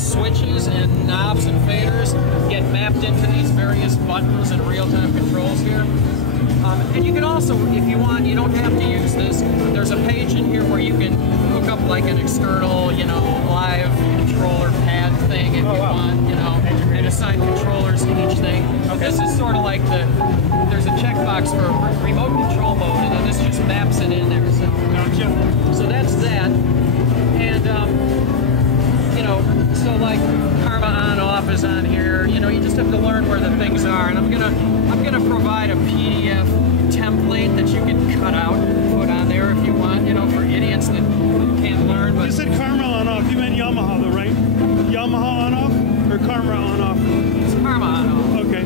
switches and knobs and faders get mapped into these various buttons and real-time controls here. And you can also, if you want, you don't have to use this. There's a page in here where you can hook up like an external, you know, live controller pad thing if you want, you know, and assign controllers to each thing. Okay. This is sort of like there's a checkbox for remote control mode, and then this just maps it in there. So, gotcha. So that's that. And, you know, so like Karma on off is on here. You know, you just have to learn where the things are. And I'm gonna provide a PDF template that you can cut out and put on there if you want. You know, for idiots that can't learn. But you said Karma on off. You meant Yamaha though, right? Yamaha on off or Karma on off? It's Karma on off. Okay.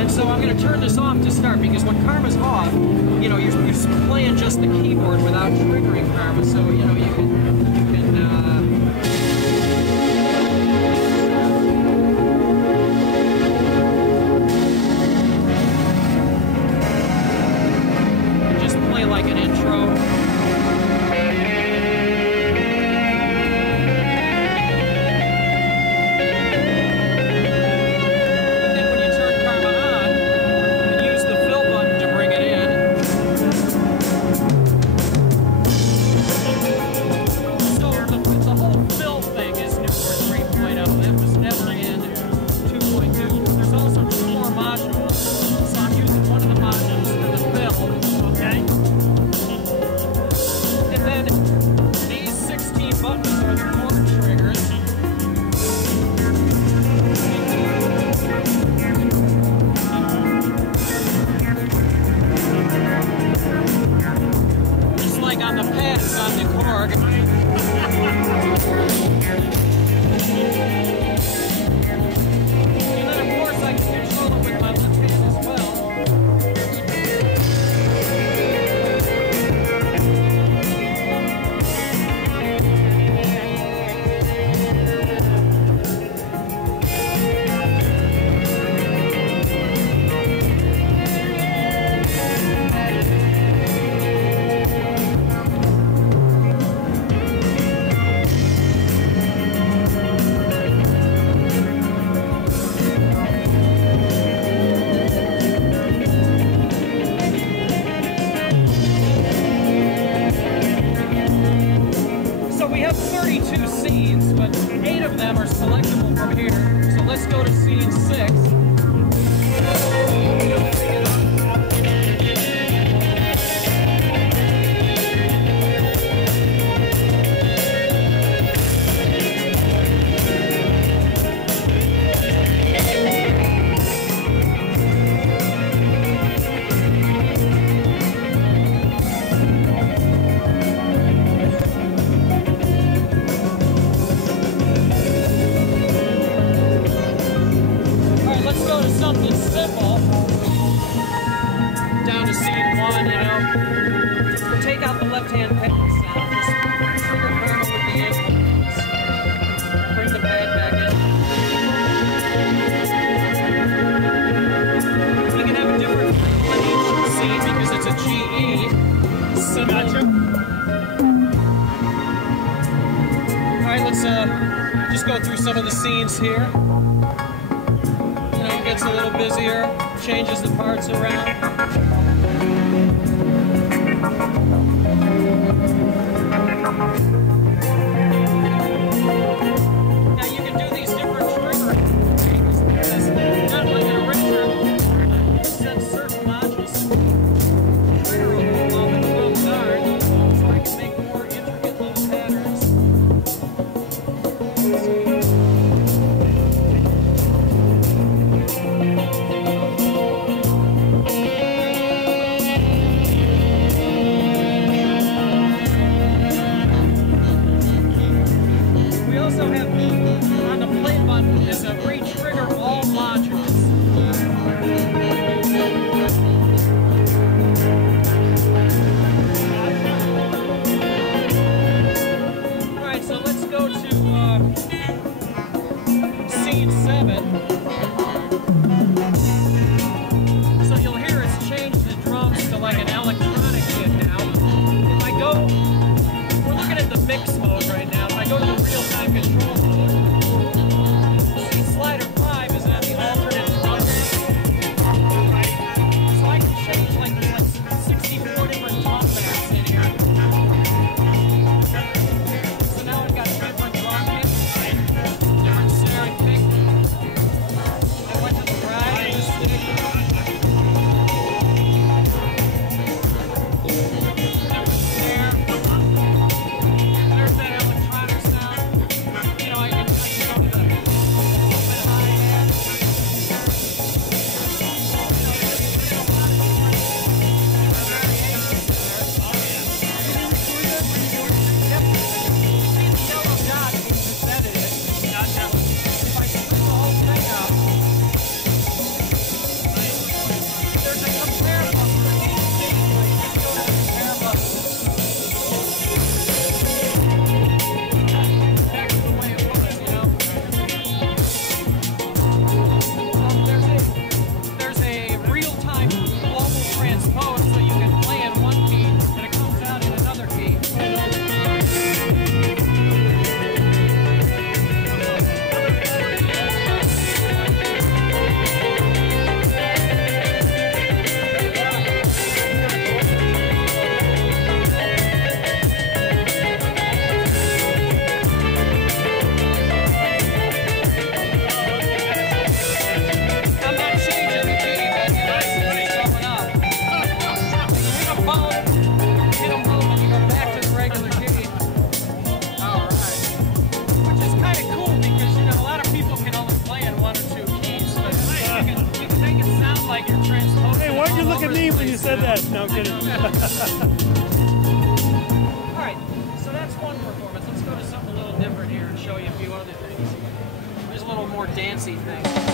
And so I'm going to turn this off to start because when Karma's off, you know, you're playing just the keyboard without triggering Karma. So you know you can like an intro. And then when you turn Karma on, you use the fill button to bring it in. So the whole fill thing is new for 3.0. That was never in 2.2. There's also 2 more modules. So I'm using one of the modules for the fill. Okay? And then these 16 buttons are the motor triggers. Just like on the pads on the Korg. And then of course I can control it with my left hand as well. We have 32 scenes, but 8 of them are selectable from here. So let's go to scene 6. Something simple. Down to scene 1, you know. Take out the left-hand pad sound. Just trigger Karma with the inputs. Bring the pad back in. You can have a different frequency scene because it's a GE. Gotcha. Alright, let's just go through some of the scenes here. Gets a little busier, changes the parts around. Now you can do these different triggering things because not like an original, you set certain modules triggerable while the 12s aren't, so I can make more intricate little patterns. mix mode right now. If I go to the real-time control mode, kidding. All right, so that's one performance. Let's go to something a little different here and show you a few other things. Here's a little more dancey thing.